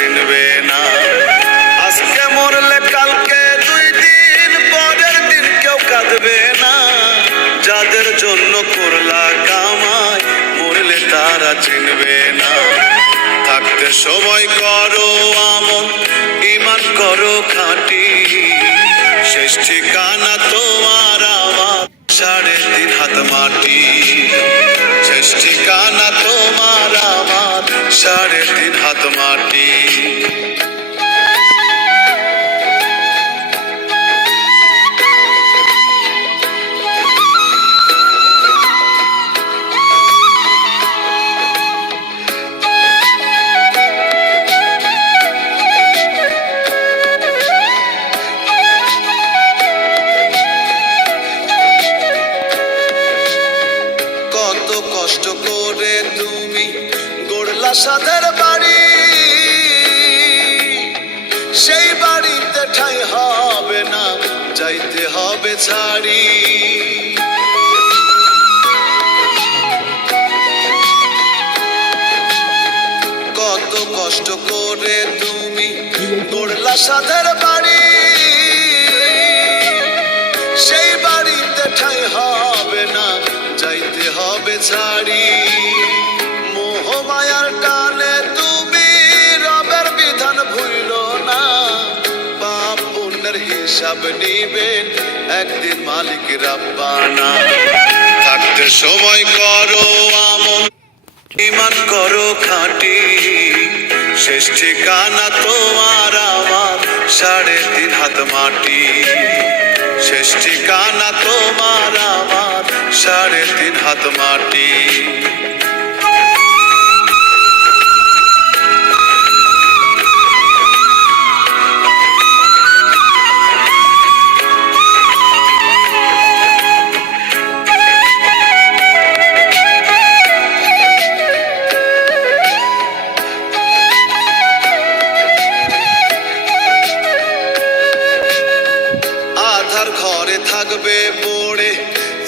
চিনবে না। আজকে মরলে কালকে দুই দিন, পরের দিন কেউ কাঁদবে না। যাদের জন্য করলা কামাই, মরলে তারা চিনবে না। থাকতে সময় করো আমন ইমান করো খাঁটি। শেষ ঠিকানা তোমার আমার, সাড়ে তিন হাত মাটি। শেষ ঠিকানা তোমার আমার, সাড়ে তিন হাত মাটি। যাইতে হবে ছাড়ি। কত কষ্ট করে তুমি গড়লা সাদের হিসাব নিবেন, একদিন মালিক রাব্বানা। থাকতে সময় করো আমন ইমান করো খাঁটি। শেষ ঠিকানা তোমার আমার, সাড়ে তিন হাত মাটি। শেষ ঠিকানা তোমার আমার, সাড়ে তিন হাত মাটি।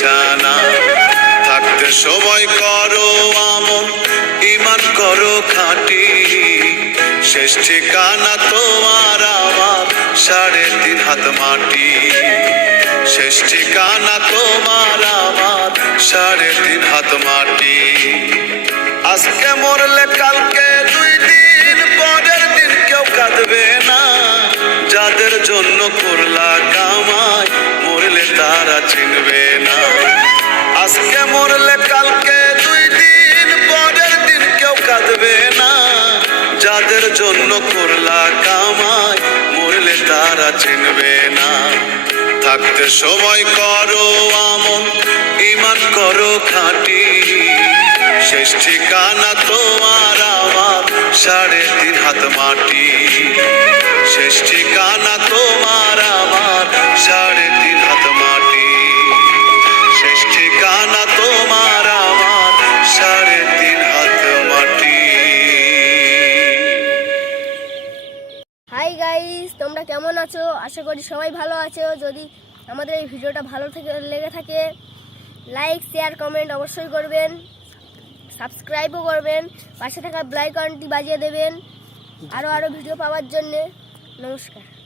বিছানা। থাকতে সময় করো আমন, ইমান করো খাঁটি। শেষ ঠিকানা তোমার আমার সাড়ে তিন হাত মাটি। শেষ ঠিকানা তোমার আমার সাড়ে তিন হাত মাটি। আজকে মরলে কালকে দুই দিন, পরের দিন কেউ কাঁদবে না। যাদের জন্য করলা কামাই, মরলে তারা চিনবে না। আজকে মরলে কালকে দুই দিন, পরের দিন কেউ কাঁদবে না। যাদের জন্য করলা কামাই, মরলে তারা চিনবে না। থাকতে সময় করো আমন ইমান করো খাঁটি। শেষ ঠিকানা তোমার আমার, সাড়ে তিন হাত মাটি। শেষ ঠিকানা তোমার আমার, সাড়ে গাইস তোমরা কেমন আছো? আশা করি সবাই ভালো আছো। যদি আমাদের এই ভিডিওটা ভালো থেকে লেগে থাকে লাইক শেয়ার কমেন্ট অবশ্যই করবেন। সাবস্ক্রাইবও করবেন। পাশে থাকা ব্লাইকনটি বাজিয়ে দেবেন। আরও আরও ভিডিও পাওয়ার জন্যে। নমস্কার।